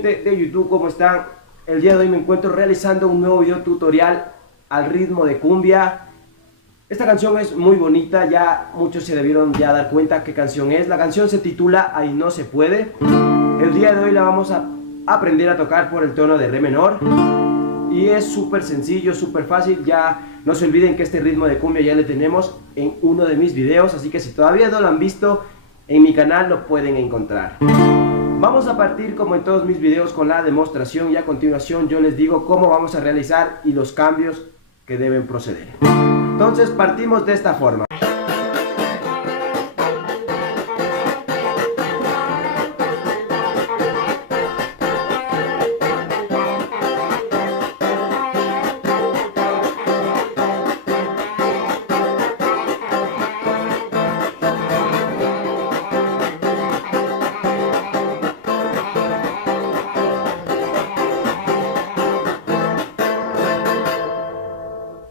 gente de YouTube, ¿cómo están? El día de hoy me encuentro realizando un nuevo video tutorial al ritmo de cumbia. Esta canción es muy bonita, ya muchos se debieron ya dar cuenta qué canción es. La canción se titula Ahí no se puede. El día de hoy la vamos a aprender a tocar por el tono de re menor. Y es súper sencillo, súper fácil. Ya no se olviden que este ritmo de cumbia ya lo tenemos en uno de mis videos, así que si todavía no lo han visto, en mi canal lo pueden encontrar. Vamos a partir, como en todos mis videos, con la demostración, y a continuación yo les digo cómo vamos a realizar y los cambios que deben proceder. Entonces partimos de esta forma.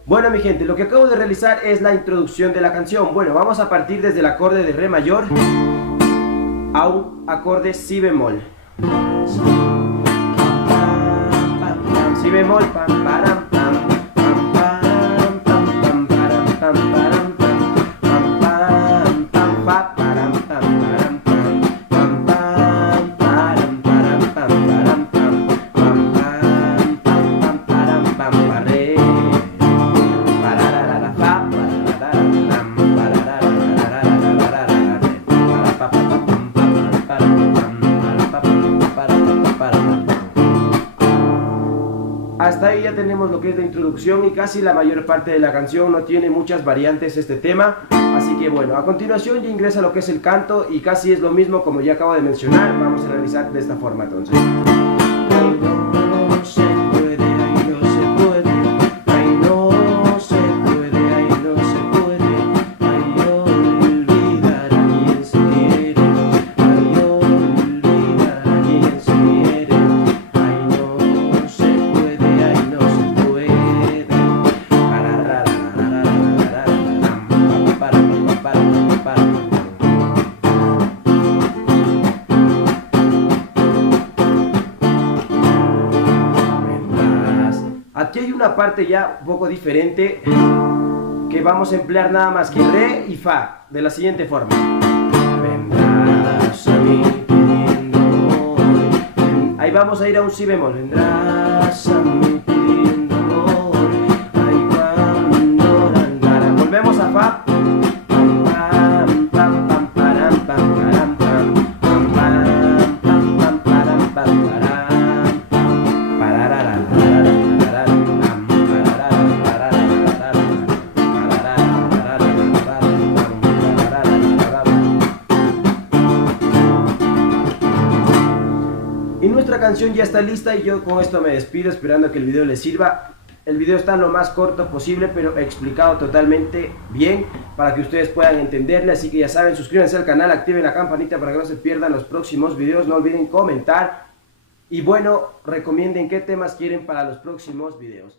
Bueno mi gente, lo que acabo de realizar es la introducción de la canción. Bueno, vamos a partir desde el acorde de re mayor a un acorde si bemol. Si bemol, pam, param, pam, pam, param, pam, pam, param, pam, param, pam, pam, pam, pa, param, pam, param, pam, pam, pam, param, param, pam, param, pam, pam, pam, pam, param, pam, pa, re. Hasta ahí ya tenemos lo que es la introducción y casi la mayor parte de la canción. No tiene muchas variantes este tema, así que bueno, a continuación ya ingresa lo que es el canto y casi es lo mismo como ya acabo de mencionar. Vamos a realizar de esta forma entonces. Aquí hay una parte ya un poco diferente que vamos a emplear nada más que re y fa de la siguiente forma. Vendrás a mí pidiendo hoy. Ahí vamos a ir a un si bemol. Vendrás a mí pidiendo hoy. Ay, cuando la. Volvemos a fa. Pam, pam, pam, pam, param, pam, param, pam, pam, pam, pam, pam, param, pam, param. Y nuestra canción ya está lista y yo con esto me despido esperando que el video les sirva. El video está lo más corto posible, pero explicado totalmente bien para que ustedes puedan entenderle. Así que ya saben, suscríbanse al canal, activen la campanita para que no se pierdan los próximos videos. No olviden comentar y bueno, recomienden qué temas quieren para los próximos videos.